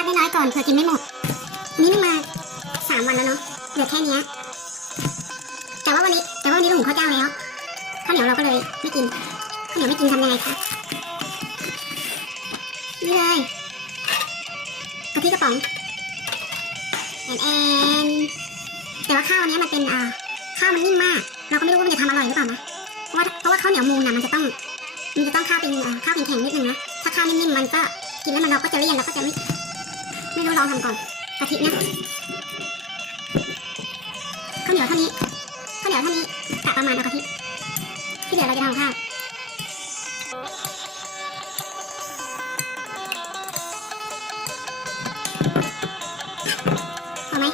ดน้อยๆก่อนเผื่อกินไม่หมด นี่นึ่งมาสามวันแล้วเนาะเหลือแค่นี้แต่ว่าวันนี้แต่ว่าวันนี้เราหุงข้าวเจ้าแล้วข้าวเหนียวเราก็เลยไม่กินข้าวเหนียวไม่กินทำยังไงคะนี่เลยกะทิกระป๋องแอนแอนแต่ว่าข้าวอันเนี้ยมันเป็นอ่าข้าวมันนิ่มมาก เราก็ไม่รู้ว่ามันจะทำอร่อยหรือเปล่านะเพราะว่าเพราะว่าข้าวเหนียวมูนนะมันจะต้องมันจะต้องข้าวเป็นอ่าข้าวแข็งๆนิดนึงนะถ้าข้าวนิ่มๆมันก็กินแล้วมันเราก็จะเลี่ยนเราก็จะไม่ ไม่รู้ลองทำก่อนกะทินะข้าวเหนียวเท่านี้ข้าวเหนียวเท่านี้กะประมาณเอากะทิที่เหลือเราจะทำข้าวพอไหม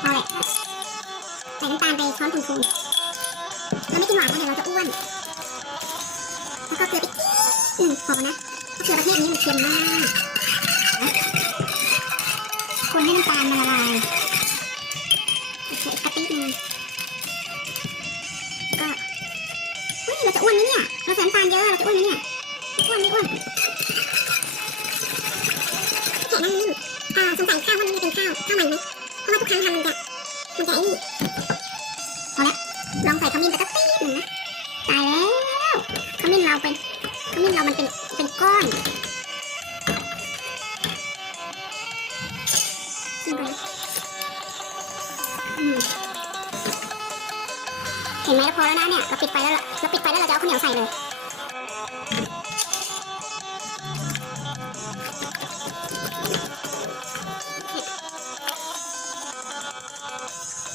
พอแหละใส่น้ำตาลไปช้อนพูนๆเราไม่กินหวานนะเดี๋ยวเราจะอ้วนแล้วก็เกลือไปนิดหนึ่งพอนะ เกลือประเภทนี้มันเค็มมากคนให้น้ำตาลมันละลายโอเคกะปิหนึงก็เฮ้ยเราจะอ้วนไหมเนี่ย เราใส่น้ำตาลเยอะ เราจะอ้วนไหมเนี่ยอ้วนไม่อ้วนแค่นั้นนิ่มอ่าสงสัยข้าวว่านี้ไม่เป็นข้าวข้าวใหมันไหมเพราะว่าทุกครั้งทำมันจะมันจะไอ้นี่พอละลองใส่ขมิ้นไปสักปี๊ดหนึ่งนะตายแล้วขมิ้นเราเป็น ขมิ้นเรามันเป็นเป็นก้อนเห็นไหมเราพอแล้วนะเนี่ยเราปิดไฟแล้วเราเราปิดไฟแล้วเราจะเอาข้าวเหนียวใส่เลย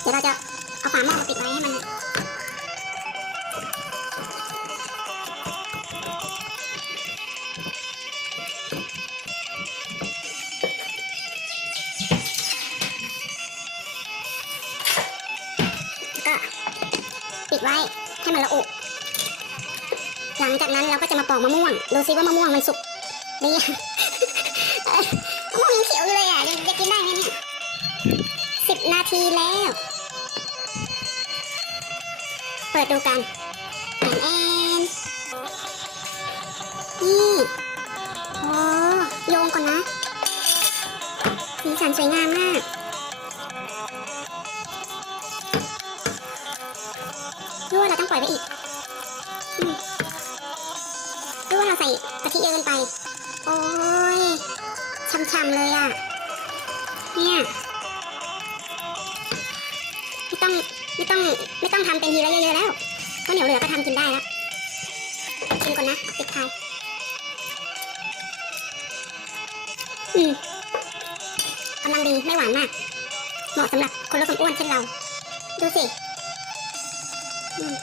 เดี๋ยวเราจะเอาฝาหม้อมาปิดไว้ให้มัน ไว้ให้มันละอุหลังจากนั้นเราก็จะมาปอกมะม่วง ดูซิว่ามะม่วงมันสุกหรือยังเอ้ยมะม่วงยังเขียวอยู่เลยอะยังจะกินได้ไหมเนี่ยสิบนาทีแล้ว เปิดดูกันแอนแอนนี่โอ้โยงก่อนนะสีสันสวยงามมาก รู้ว่าเราต้องปล่อยไว้อีกรู้ว่าเราใส่กะทิเยอะเกินไป โอ้ยช่ำๆเลยอะ เนี่ย ไม่ต้องไม่ต้องไม่ต้องทำเป็นทีละเยอะๆแล้วข้าวเหนียวเหลือก็ทำกินได้แล้วชิมก่อนนะปิดท้ายอืมกำลังดีไม่หวานมาก เหมาะสำหรับคนลดความอ้วนเช่นเรา ดูสิ อืม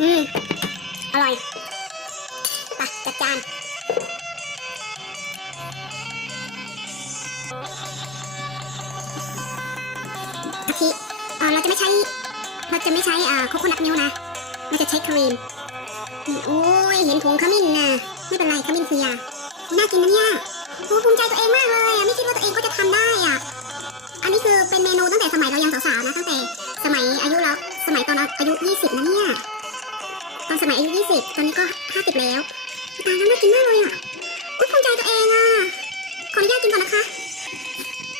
อืมอร่อยไปจัดจานกะทิอ่าเราจะไม่ใช้เราจะไม่ใช้อ่าโคโคนัทมิลค์นะเราจะใช้ครีมอืมโอ้ยเห็นผงขมิ้นนะไม่เป็นไรขมิ้นคือยาน่ากินนะเนี่ยโอ้ภูมิใจตัวเองมากเลยอะไม่คิดว่าตัวเองก็จะทำได้อะอันนี้คือเป็นเมนูตั้งแต่สมัยเรายังสาวๆนะตั้งแต่ สมัยอายุเราสมัยตอนอายุ20นะเนี่ยตอนสมัยอายุ20ตอนนี้ก็50แล้วตายแล้วน่ากินมากเลยอะอุ้ยภูมิใจตัวเองอะขออนุญาตกินก่อนนะคะ